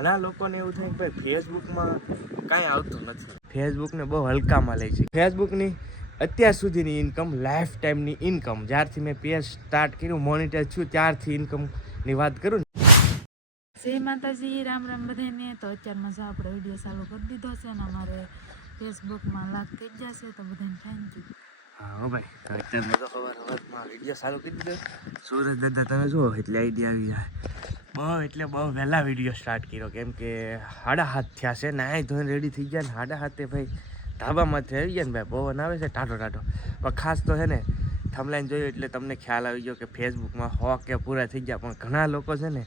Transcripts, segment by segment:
ઘણા લોકોને એવું થાય કે ભાઈ ફેસબુકમાં કાંઈ આવતું નથી, ફેસબુકને બહુ હલકામાં લે છે. ફેસબુકની અત્યાર સુધીની ઇન્કમ, લાઈફ ટાઈમની ઇન્કમ, જ્યારથી મેં પેજ સ્ટાર્ટ કર્યું, મોનિટાઈઝ છું ત્યારથી ઇન્કમની વાત કરું ને. જય માતાજી, રામ રામ બધાને. તો અત્યારમાં જો આપણે વિડીયો ચાલુ કરી દીધો છે ને અમારે ફેસબુકમાં લાગ થઈ જશે, તો બધાને થેન્ક યુ. હા ભાઈ, તો અત્યારે તો સવારમાં વિડીયો ચાલુ કરી દીધો. સુરજ દાદા તમે જુઓ એટલે આઈડિયા આવી જાય. બહુ વહેલા વિડીયો સ્ટાર્ટ કર્યો, કેમ કે 7:30 થયા છે. નાહી ધોઈને રેડી થઈ ગયા ને 7:30 ભાઈ ધાબામાંથી આવી ગયા ને ભાઈ, પવન આવે છે ટાઢો. પણ ખાસ તો છે ને થંબલાઈન જોયું એટલે તમને ખ્યાલ આવી ગયો કે ફેસબુકમાં 100K પૂરા થઈ ગયા. પણ ઘણા લોકો છે ને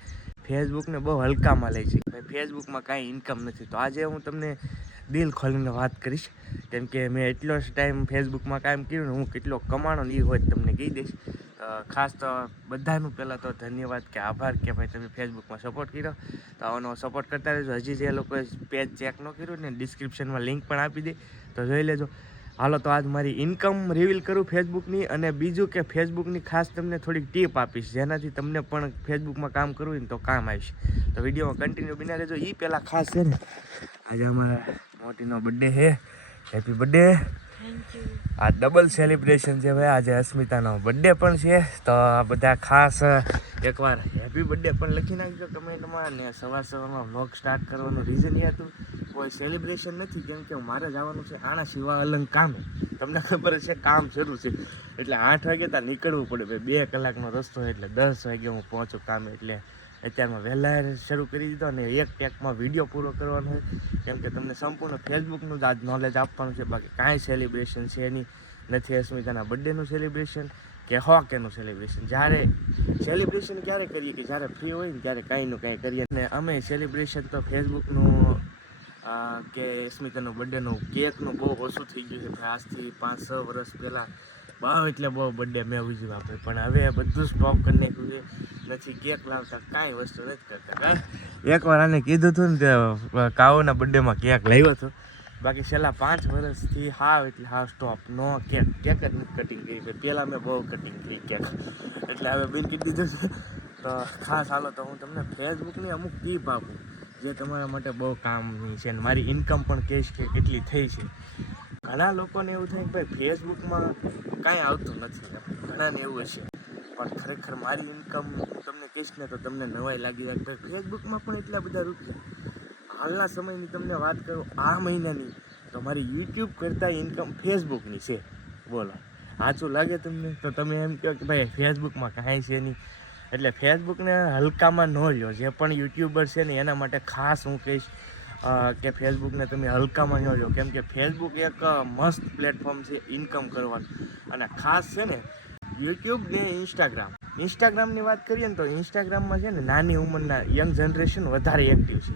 ફેસબુકને બહુ હલકામાં લે છે, ભાઈ ફેસબુકમાં કાંઈ ઇન્કમ નથી. તો આજે હું તમને દિલ ખોલીને વાત કરીશ, કેમ કે મેં એટલો જ ટાઈમ ફેસબુકમાં કામ કર્યું ને હું કેટલો કમાણો એ હોય તમને કહી દઈશ. ખાસ તો બધાનું પહેલાં તો ધન્યવાદ કે આભાર કે ભાઈ તમે ફેસબુકમાં સપોર્ટ કર્યો. તો આવાનો સપોર્ટ કરતા રહેજો. હજી જે લોકોએ પેજ ચેક ન કર્યું ને ડિસ્ક્રિપ્શનમાં લિંક પણ આપી દે, તો જોઈ લેજો. હાલો તો આજ મારી ઇન્કમ રિવીલ કરું ફેસબુકની, અને બીજું કે ફેસબુકની ખાસ તમને થોડીક ટીપ આપીશ, જેનાથી તમને પણ ફેસબુકમાં કામ કરવું હોય ને તો કામ આવીશ. તો વિડીયોમાં કન્ટિન્યુ બના રહેજો. એ પહેલાં ખાસ છે ને આજે અમારા મોટીનો બર્થડે છે. Happy birthday. Thank you. આ ડબલ સેલિબ્રેશન છે ભાઈ, આજે અસ્મિતાનો બર્થડે પણ છે. તો બધા ખાસ એકવાર હેપી બર્થડે પણ લખી નાખજો કમેન્ટમાં. ને સવારમાં વ્લોગ સ્ટાર્ટ કરવાનું રીઝન એ હતું, કોઈ સેલિબ્રેશન નથી, કેમ કે મારે જવાનું છે આણા સિવા અલંગ કામે. તમને ખબર છે કામ શરૂ છે એટલે 8 વાગે ત્યાં નીકળવું પડે ભાઈ. 2 કલાકનો રસ્તો એટલે 10 વાગે હું પહોંચું કામે. એટલે અત્યારમાં વહેલા શરૂ કરી દીધો અને એક ટેકમાં વિડીયો પૂરો કરવાનો હોય, કેમ કે તમને સંપૂર્ણ ફેસબુકનું જ આજ નોલેજ આપવાનું છે. બાકી કાંઈ સેલિબ્રેશન છે એની નથી. અસ્મિતાના બર્થડેનું સેલિબ્રેશન કે 100Kનું સેલિબ્રેશન. જ્યારે સેલિબ્રેશન ક્યારે કરીએ કે જ્યારે ફ્રી હોય ને ત્યારે કાંઈનું કાંઈ કરીએ. ને અમે સેલિબ્રેશન તો ફેસબુકનું કે અસ્મિતાનું બર્થડેનું કેકનું બહુ ઓછું થઈ ગયું છે. આજથી 5-6 વર્ષ પહેલાં બહુ બર્થડે મેં ઉજવ્યા આપણે, પણ હવે બધું સ્ટોપ કરી નાખ્યું છે. નથી કેક લાવતા, કાંઈ વસ્તુ નથી કરતા. કાંઈ એકવાર આને કીધું હતું ને કે કાઓના બર્થડેમાં કેક લાવ્યો હતો, બાકી છેલ્લા 5 વર્ષથી હાવ સ્ટોપ. નો કેક જ નથી કટિંગ કરી. પહેલાં મેં બહુ કટિંગ કરી કેક, એટલે હવે બિન કીધી દીધું છે. તો ખાસ હાલો તો હું તમને ફેસબુકની અમુક ટીપ આપું જે તમારા માટે બહુ કામની છે, અને મારી ઇન્કમ પણ કહીશ કે કેટલી થઈ છે. ઘણા લોકોને એવું થાય કે ભાઈ ફેસબુકમાં કાંઈ આવતું નથી, ઘણાને એવું હશે. પણ ખરેખર મારી ઇન્કમ તમને કહીશ ને તો તમને નવાઈ લાગી જાય. ભાઈ ફેસબુકમાં પણ એટલા બધા રૂપિયા. હાલના સમયની તમને વાત કરું, આ મહિનાની, તો મારી યુટ્યુબ કરતાં ઇન્કમ ફેસબુકની છે. બોલો સાચું લાગે તમને? તો તમે એમ કહો કે ભાઈ ફેસબુકમાં કાંઈ છે નહીં. એટલે ફેસબુકને હલકામાં ન લ્યો. જે પણ યુટ્યુબર છે ને એના માટે ખાસ હું કહીશ કે ફેસબુકને તમે હલકામાં ન લ્યો, કેમ કે ફેસબુક એક મસ્ત પ્લેટફોર્મ છે ઇન્કમ કરવાનું. અને ખાસ છે ને યુટ્યુબ ને ઇન્સ્ટાગ્રામની વાત કરીએ ને તો ઇન્સ્ટાગ્રામમાં છે ને નાની ઉંમરના યંગ જનરેશન વધારે એક્ટિવ છે.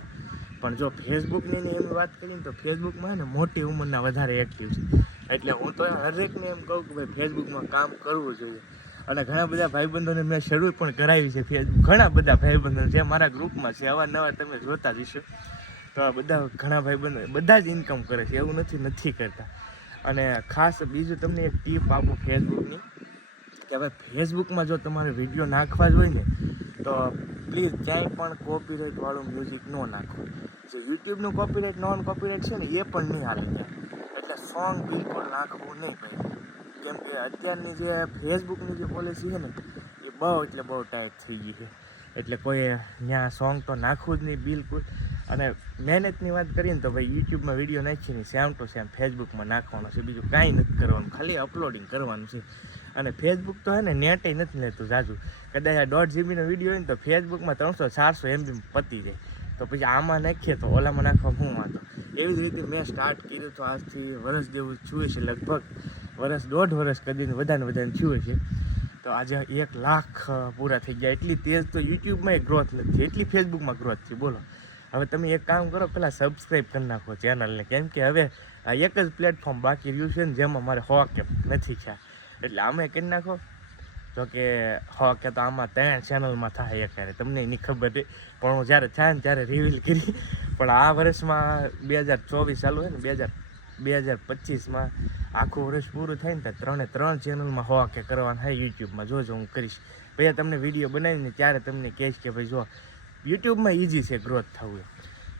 પણ જો ફેસબુકની એમ વાત કરીએ ને તો ફેસબુકમાં છે ને મોટી ઉંમરના વધારે એક્ટિવ છે. એટલે હું તો હરેકને એમ કહું કે ભાઈ ફેસબુકમાં કામ કરવું જોઈએ. અને ઘણા બધા ભાઈબંધોને મેં શરૂ પણ કરાવી છે ફેસબુક. ઘણા બધા ભાઈબંધો છે મારા ગ્રુપમાં છે, અવારનવાર તમે જોતા જ હશો. તો બધા ઘણા ભાઈબંધો બધા જ ઇન્કમ કરે છે, એવું નથી કરતા. અને ખાસ બીજું તમને એક ટીપ આપું ફેસબુકની, કે ભાઈ ફેસબુકમાં જો તમારે વિડીયો નાખવા જ હોય ને તો પ્લીઝ ક્યાંય પણ કોપીરાઇટવાળું મ્યુઝિક ન નાખો. જે યુટ્યુબનું કોપીરાઇટ નોન કોપીરાઇટ છે ને એ પણ નહીં હાલે ત્યાં. એટલે સોંગ બિલકુલ નાખવું નહીં ભાઈ, કેમ કે અત્યારની જે ફેસબુકની જે પોલિસી છે ને એ બહુ ટાઈટ થઈ ગઈ છે. એટલે કોઈ ત્યાં સોંગ તો નાખવું જ નહીં બિલકુલ. અને મહેનતની વાત કરીએ ને તો ભાઈ યુટ્યુબમાં વિડીયો નાખીને સેમ ટુ સેમ ફેસબુકમાં નાખવાનો છે. બીજું કાંઈ નથી કરવાનું, ખાલી અપલોડિંગ કરવાનું છે. અને ફેસબુક તો છે ને નેટે નથી લેતું જાજુ. કદાચ 1.5 GB વિડીયો હોય ને તો ફેસબુકમાં 300-400 MB પતી જાય. તો પછી આમાં નાખીએ તો ઓલામાં નાખવા શું વાંધો. એવી જ રીતે મેં સ્ટાર્ટ કર્યું તો આજથી વર્ષ જેવું થયું છે, લગભગ 1.5 વર્ષ કદીને વધારે થયું છે. તો આજે 1 લાખ પૂરા થઈ ગયા. એટલી તેજ તો યુટ્યુબમાં ગ્રોથ નથી, એટલી ફેસબુકમાં ગ્રોથ છે. બોલો હવે તમે એક કામ કરો, પહેલાં સબસ્ક્રાઈબ કરી નાખો ચેનલને, કેમ કે હવે આ એક જ પ્લેટફોર્મ બાકી રહ્યું છે ને જેમાં મારે 100K નથી થયા. એટલે આમે કરી નાખો. જો કે 100K તો આમાં 3 ચેનલમાં થાય અત્યારે, તમને એની ખબર છે. પણ હું જ્યારે થાય ને ત્યારે રિવીલ કરી. પણ આ વર્ષમાં 2024 ચાલુ છે ને, 2025માં આખું વર્ષ પૂરું થાય ને તો 3 ચેનલમાં 100K કરવાના થાય યુટ્યુબમાં. જોજો હું કરીશ. પછી તમને વિડીયો બનાવીને ત્યારે તમને કહીશ કે ભાઈ જો યુટ્યુબમાં ઇઝી છે ગ્રોથ થવું એમ.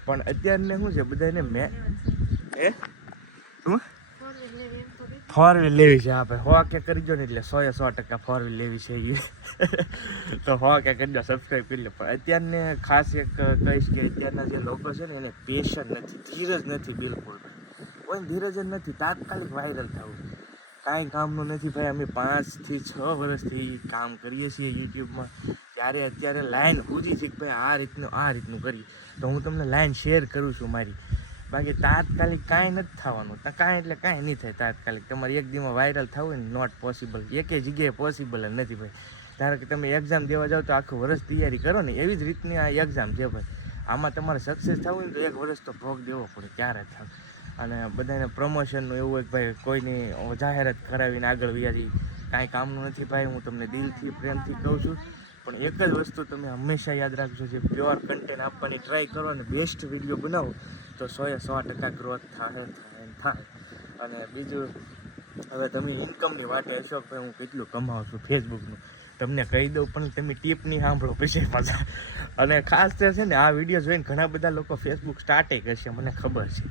પણ અત્યારને શું છે બધાને શું 4 વ્હીલ લેવી છે આપણે 100 કે કરી દો ને એટલે 100% 4 વ્હીલ લેવી છે એ તો 100 કે કરી દો સબસ્ક્રાઈબ કરી લો. પણ અત્યારને ખાસ એક કહીશ કે અત્યારના જે લોકો છે ને એને પેશન નથી, ધીરજ નથી, બિલકુલ કોઈ ધીરજ જ નથી. તાત્કાલિક વાયરલ થવું કાંઈ કામનું નથી ભાઈ. અમે 5 થી 6 વર્ષથી કામ કરીએ છીએ યુટ્યુબમાં, ત્યારે અત્યારે લાઈન પૂરી છે કે ભાઈ આ રીતનું કરીએ તો હું તમને લાઈન શેર કરું છું મારી. બાકી તાત્કાલિક કાંઈ નથી થવાનું, કાંઈ એટલે કાંઈ નહીં થાય તાત્કાલિક. તમારે એક દીમાં વાયરલ થવું હોય ને નોટ પોસિબલ, એકે જગ્યાએ પોસિબલ જ નથી ભાઈ. ધારો કે તમે એક્ઝામ દેવા જાઓ તો આખું વર્ષ તૈયારી કરો ને, એવી જ રીતની આ એક્ઝામ છે ભાઈ. આમાં તમારે સક્સેસ થવું હોય ને તો 1 વર્ષ તો ભોગ દેવો પડે ત્યારે થાય. અને બધાને પ્રમોશનનું એવું હોય કે ભાઈ કોઈની જાહેરાત કરાવીને આગળ વ્યાજી કાંઈ કામનું નથી ભાઈ. હું તમને દિલથી પ્રેમથી કહું છું, પણ એક જ વસ્તુ તમે હંમેશા યાદ રાખજો, જે પ્યોર કન્ટેન્ટ આપવાની ટ્રાય કરો અને બેસ્ટ વિડીયો બનાવો તો 100% ગ્રોથ થાય. અને બીજું, હવે તમે ઇન્કમની વાટે હશો કે હું કેટલું કમાઉં છું ફેસબુકનું, તમને કહી દઉં પણ તમે ટીપ નહીં સાંભળો પછી પાછા. અને ખાસ તે છે ને આ વિડીયો જોઈને ઘણા બધા લોકો ફેસબુક સ્ટાર્ટે કરશે મને ખબર છે,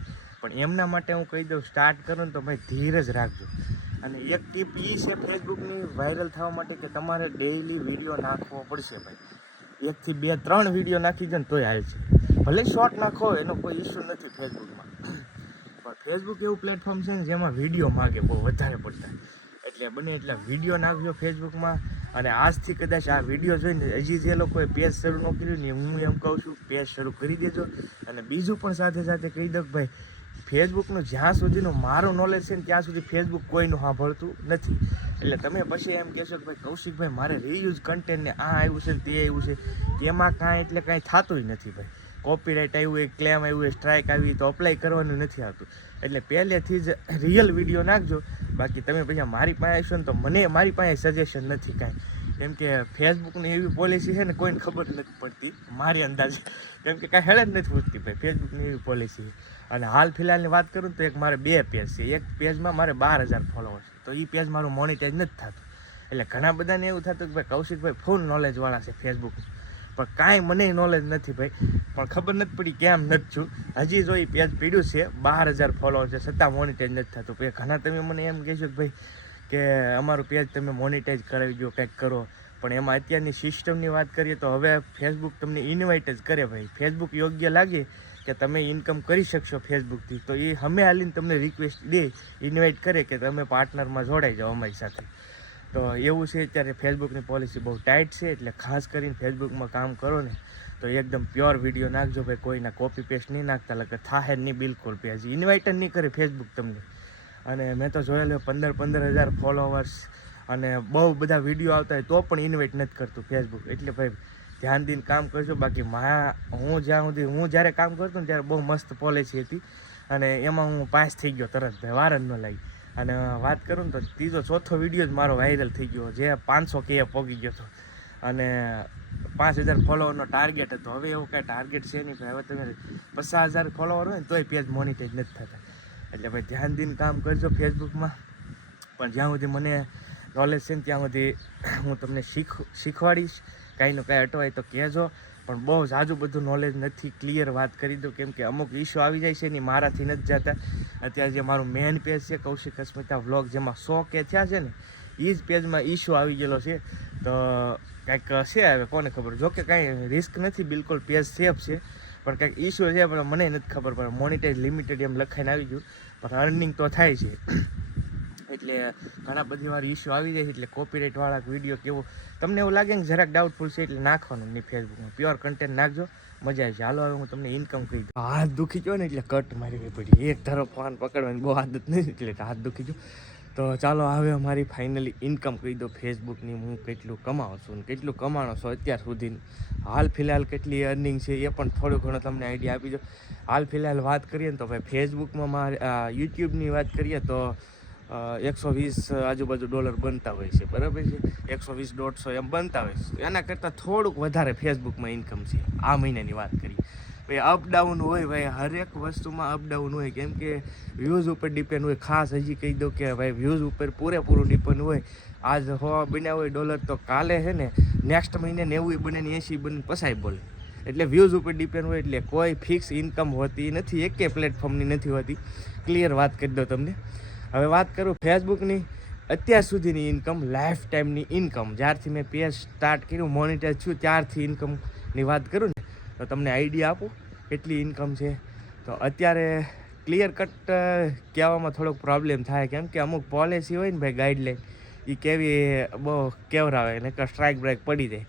પણ એમના માટે હું કહી દઉં સ્ટાર્ટ કરો ને તો ભાઈ ધીરજ રાખજો. અને એક ટીપ એ છે ફેસબુકની વાયરલ થવા માટે કે તમારે ડેઈલી વિડીયો નાખવો પડશે ભાઈ. 1 થી 2 3 વિડીયો નાખી દો ને તોય હાલ છે, ભલે શોર્ટ નાખો એનો કોઈ ઇશ્યુ નથી ફેસબુકમાં. પણ ફેસબુક એવું પ્લેટફોર્મ છે ને જેમાં વિડીયો માગે બહુ વધારે પડતા, એટલે બને એટલા વિડીયો નાખજો ફેસબુકમાં. અને આજથી કદાચ આ વિડીયો જોઈને હજી જે લોકોએ પેજ શરૂ ન કર્યું ને હું એમ કહું છું પેજ શરૂ કરી દેજો. અને બીજું પણ સાથે સાથે કહી દઉં ભાઈ, ફેસબુકનું જ્યાં સુધીનું મારું નોલેજ છે ને ત્યાં સુધી ફેસબુક કોઈનું સાંભળતું નથી. એટલે તમે પછી એમ કહેશો કે ભાઈ કૌશિકભાઈ મારે રીયુઝ કન્ટેન્ટને આ આવ્યું છે ને તે આવ્યું છે, એમાં કાંઈ એટલે કાંઈ થતું નથી ભાઈ. કોપીરાઇટ આવ્યું હોય, ક્લેમ આવ્યું હોય, સ્ટ્રાઇક આવી તો અપ્લાય કરવાનું નથી આવતું. એટલે પહેલેથી જ રિયલ વિડીયો નાખજો. બાકી તમે પછી મારી પાસે આવશો ને તો મારી પાસે સજેશન નથી કાંઈ, કેમ કે ફેસબુકની એવી પોલિસી છે ને કોઈને ખબર નથી પડતી મારી અંદાજે, કેમ કે કાંઈ હેળ જ નથી પૂછતી ભાઈ ફેસબુકની એવી પોલિસી. અને હાલ ફિલહાલની વાત કરું તો એક મારે 2 પેજ છે. એક પેજમાં મારે 12,000 ફોલોવર્સ છે, તો એ પેજ મારું મોનિટાઈઝ નથી થતું. એટલે ઘણા બધાને એવું થતું કે ભાઈ કૌશિકભાઈ ફૂલ નોલેજવાળા છે ફેસબુકનું, પણ કાંઈ મને નોલેજ નથી ભાઈ. પણ ખબર નથી પડી કેમ નથી છું. હજી જો એ પેજ પીડ્યું છે 12,000 ફોલોવર છે છતાં મોનિટાઈઝ નથી થતું. પછી ઘણા તમે મને એમ કહેશો કે ભાઈ કે અમારું પેજ તમે મોનિટાઈઝ કરાવી દો, કંઈક કરો. પણ એમાં અત્યારની સિસ્ટમની વાત કરીએ તો હવે ફેસબુક તમને ઇન્વાઇટ જ કરે ભાઈ. ફેસબુક યોગ્ય લાગે કે તમે ઇન્કમ કરી શકશો ફેસબુકથી તો એ અમે હાલીને તમને રિક્વેસ્ટ દે, ઇન્વાઇટ કરે કે તમે પાર્ટનરમાં જોડાઈ જાઓ અમારી સાથે. તો એવું છે અત્યારે ફેસબુકની પોલિસી બહુ ટાઈટ છે. એટલે ખાસ કરીને ફેસબુકમાં કામ કરો ને તો એકદમ પ્યોર વિડીયો નાખજો ભાઈ. કોઈના કોપી પેસ્ટ નહીં નાખતા, લગે થાહે નહીં બિલકુલ. પેજ ઇન્વાઇટ જ નહીં કરે ફેસબુક તમને. અને મેં તો જોયેલું 15,000 ફોલોવર્સ અને બહુ બધા વિડીયો આવતા હોય તો પણ ઇન્વાઇટ નથી કરતું ફેસબુક. એટલે ભાઈ ધ્યાન દઈને કામ કરજો. બાકી હું જ્યારે કામ કરતો ને ત્યારે બહુ મસ્ત પોલિસી હતી અને એમાં હું પાસ થઈ ગયો તરત ભાઈ, વાર જ ન લાગી. અને વાત કરું ને તો 3જો 4થો વિડીયો જ મારો વાયરલ થઈ ગયો, જે 500K પહોંચી ગયો હતો. અને 5,000 ફોલોવરનો ટાર્ગેટ હતો. હવે એવું કાંઈ ટાર્ગેટ છે નહીં ભાઈ. હવે તમે 50,000 ફોલોવર હોય ને તોય પેજ મોનિટાઈઝ નથી થતા. એટલે ભાઈ ધ્યાન દઈને કામ કરજો ફેસબુકમાં. પણ જ્યાં સુધી મને નોલેજ છે ને ત્યાં સુધી હું તમને શીખવાડીશ. કાંઈનું કાંઈ અટવાય તો કહેજો, પણ બહુ ઝાઝું બધું નોલેજ નથી. ક્લિયર વાત કરી દઉં, કેમ કે અમુક ઇશ્યુ આવી જાય છે ને મારાથી નથી જતા. અત્યારે જે મારું મેઇન પેજ છે કૌશિક અસ્મિતા વ્લોગ, જેમાં 100K થયા છે ને એ જ પેજમાં ઇશ્યુ આવી ગયેલો છે. તો કાંઈક છે હવે કોને ખબર. જોકે કાંઈ રિસ્ક નથી, બિલકુલ પેજ સેફ છે, પણ કાંઈક ઇશ્યુ છે પણ મને નથી ખબર પડે. મોનિટાઈઝ લિમિટેડ એમ લખાઈને આવી ગયું, પણ અર્નિંગ તો થાય છે. એટલે ઘણા બધી વાર ઇશ્યુ આવી જાય છે. એટલે કોપીરાઇટવાળા વિડીયો કેવો તમને એવું લાગે ને જરાક ડાઉટફુલ છે એટલે નાખવાનું નહીં ફેસબુકમાં. પ્યોર કન્ટેન્ટ નાખજો, મજા આવશે. હાલો હવે હું તમને ઇન્કમ કહી દઉં. હાથ દુખી ગયો ને એટલે કટ મારી પડી. એક ધારો ફોન પકડવાની બહુ આદત નહીં એટલે હાથ દુખી ગયો. તો ચાલો હવે મારી ફાઇનલી ઇન્કમ કહી દો ફેસબુકની. હું કેટલું કમાઉં છું ને કેટલું કમાણો છો અત્યાર સુધી, હાલ ફિલહાલ કેટલી અર્નિંગ છે એ પણ થોડું ઘણું તમને આઈડિયા આપી દો. હાલ ફિલહાલ વાત કરીએ ને તો ભાઈ ફેસબુકમાં મારે યુટ્યુબની વાત કરીએ તો 120 આજુબાજુ ડોલર બનતા હોય છે, બરાબર છે. 120-150 એમ બનતા હોય છે. એના કરતાં થોડુંક વધારે ફેસબુકમાં ઇન્કમ છે આ મહિનાની વાત કરીએ. ભાઈ અપડાઉન હોય ભાઈ, હરેક વસ્તુમાં અપડાઉન હોય, કેમ કે વ્યૂઝ ઉપર ડિપેન્ડ હોય. ખાસ હજી કહી દઉં કે ભાઈ વ્યૂઝ ઉપર પૂરેપૂરું ડિપેન્ડ હોય. આજ 100 બન્યા હોય ડોલર તો કાલે છે ને નેક્સ્ટ મહિને 90 બને ને 80 બને પસાય બોલે. એટલે વ્યૂઝ ઉપર ડિપેન્ડ હોય, એટલે કોઈ ફિક્સ ઇન્કમ હોતી નથી, એકે પ્લેટફોર્મની નથી હોતી. ક્લિયર વાત કરી દો તમને. હવે વાત કરું ફેસબુકની અત્યાર સુધીની ઇન્કમ, લાઈફ ટાઈમની ઇન્કમ, જ્યારથી મેં પેજ સ્ટાર્ટ કર્યું, મોનિટાઈઝ થયું ત્યારથી ઇન્કમની વાત કરું ને તો તમને આઈડિયા આપું કેટલી ઇન્કમ છે. તો અત્યારે ક્લિયર કટ કહેવામાં થોડોક પ્રોબ્લેમ થાય, કેમ કે અમુક પોલિસી હોય ને ભાઈ, ગાઈડલાઈન એ કેવી બહુ કેવરાવે ને સ્ટ્રાઇક બ્રેક પડી જાય.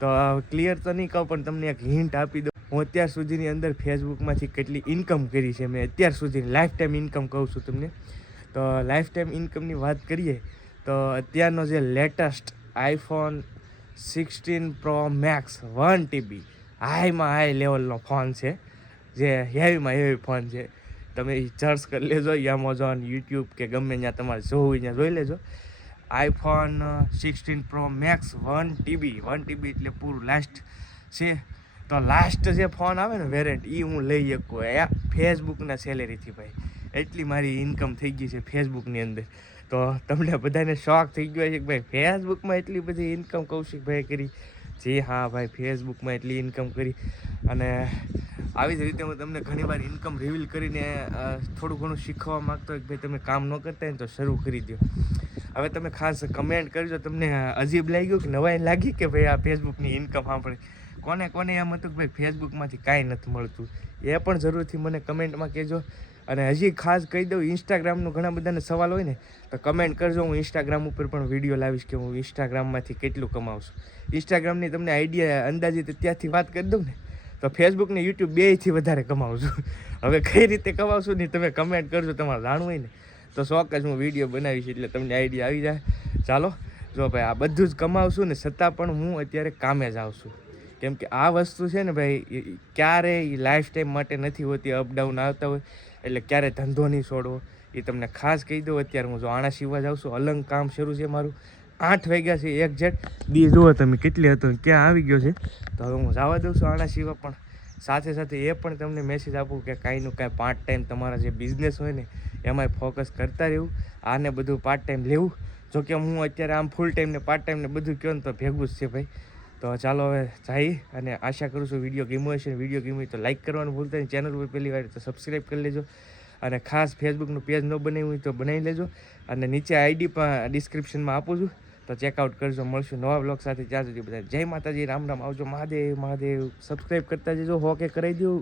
તો ક્લિયર તો નહીં કહું, પણ તમને એક હિન્ટ આપી દઉં. હું અત્યાર સુધીની અંદર ફેસબુકમાંથી કેટલી ઇન્કમ કરી છે મેં અત્યાર સુધીની લાઈફ ટાઈમ ઇન્કમ કહું છું તમને. તો લાઈફ ટાઈમ ઇન્કમની વાત કરીએ તો અત્યારનો જે latest iPhone 16 Pro Max 1 TB હાઈમાં હાઈ લેવલનો ફોન છે, જે હેવીમાં હેવી ફોન છે. તમે સર્ચ કરી લેજો, એમેઝોન, યુટ્યુબ કે ગમે ત્યાં તમારે જોવું ત્યાં જોઈ લેજો. આઈફોન 16 Pro Max 1 TB એટલે પૂરું લાસ્ટ છે. તો લાસ્ટ જે ફોન આવે ને વેરિયન્ટ, એ હું લઈ શકું ફેસબુકના સેલેરીથી ભાઈ. એટલી મારી ઇન્કમ થઈ ગઈ છે ફેસબુકની અંદર. તો તમને બધાને શોખ થઈ ગયો છે કે ભાઈ ફેસબુકમાં એટલી બધી ઇન્કમ કૌશિકભાઈ કરી. જી હા ભાઈ, ફેસબુકમાં એટલી ઇન્કમ કરી. અને આવી જ રીતે હું તમને ઘણીવાર ઇન્કમ રિવીલ કરીને થોડું ઘણું શીખવા માગતો હોય કે ભાઈ તમે કામ ન કરતા હોય ને તો શરૂ કરી દો. હવે તમે ખાસ કમેન્ટ કરજો, તમને અજીબ લાગ્યું કે નવાઈ લાગી કે ભાઈ આ ફેસબુકની ઇન્કમ સાંભળે. કોને એમ હતું કે ભાઈ ફેસબુકમાંથી કાંઈ નથી મળતું, એ પણ જરૂરથી મને કમેન્ટમાં કહેજો. અને હજી ખાસ કહી દઉં, ઇન્સ્ટાગ્રામનો ઘણા બધાને સવાલ હોય ને તો કમેન્ટ કરજો. હું ઇન્સ્ટાગ્રામ ઉપર પણ વિડીયો લાવીશ કે હું ઇન્સ્ટાગ્રામમાંથી કેટલું કમાઉં છું. ઇન્સ્ટાગ્રામની તમને આઈડિયા અંદાજિત ત્યાંથી વાત કરી દઉં ને તો ફેસબુક ને યુટ્યુબ બેયથી વધારે કમાઉં છું. હવે કઈ રીતે કમાઉં છું ને તમે કમેન્ટ કરજો, તમારે જાણવું હોય ને તો ચોક્કસ હું વિડીયો બનાવીશ, એટલે તમને આઈડિયા આવી જાય. ચાલો જો ભાઈ, આ બધું જ કમાવું ને છતાં પણ હું અત્યારે કામે જ આવું છું. કેમ કે આ વસ્તુ છે ને ભાઈ, ક્યારેય લાઈફ ટાઈમ માટે નથી હોતી, અપડાઉન આવતા હોય. એટલે ક્યારે ધંધો નહીં છોડવો, એ તમને ખાસ કહી દઉં. અત્યારે હું જો આણા સીવવા જાઉં છું, અલંગ કામ શરૂ છે મારું. 8 વાગ્યા છે એક્ઝેક્ટ. દી જુઓ તમે કેટલી હતો ક્યાં આવી ગયો છે. તો હવે હું જવા દઉં છું આણા સીવવા. પણ સાથે સાથે એ પણ તમને મેસેજ આપું કે કાંઈનું કાંઈ પાર્ટ ટાઈમ તમારા જે બિઝનેસ હોય ને એમાંય ફોકસ કરતા રહેવું. આને બધું પાર્ટ ટાઈમ લેવું. જોકે હું અત્યારે આમ ફૂલ ટાઈમ ને પાર્ટ ટાઈમ ને બધું કહો ને તો ભેગું જ છે ભાઈ. તો ચાલો હવે જઈ, અને આશા કરું છું વિડીયો ગમ્યો હશે. વિડીયો ગમ્યો તો લાઈક કરવાનું ભૂલતા નહીં, ચેનલ પર પહેલી વાર તો સબસ્ક્રાઈબ કરી લેજો. અને ખાસ ફેસબુકનું પેજ ન બનાવ્યું હોય તો બનાવી લેજો. અને નીચે આઈડી પણ ડિસ્ક્રિપ્શનમાં આપું છું, તો ચેકઆઉટ કરજો. મળશું નવા બ્લોગ સાથે. ત્યાં સુધી બધા જય માતાજી, રામ રામ, આવજો. મહાદેવ મહાદેવ. સબસ્ક્રાઈબ કરતા જજો, હોકે કરાવી દો.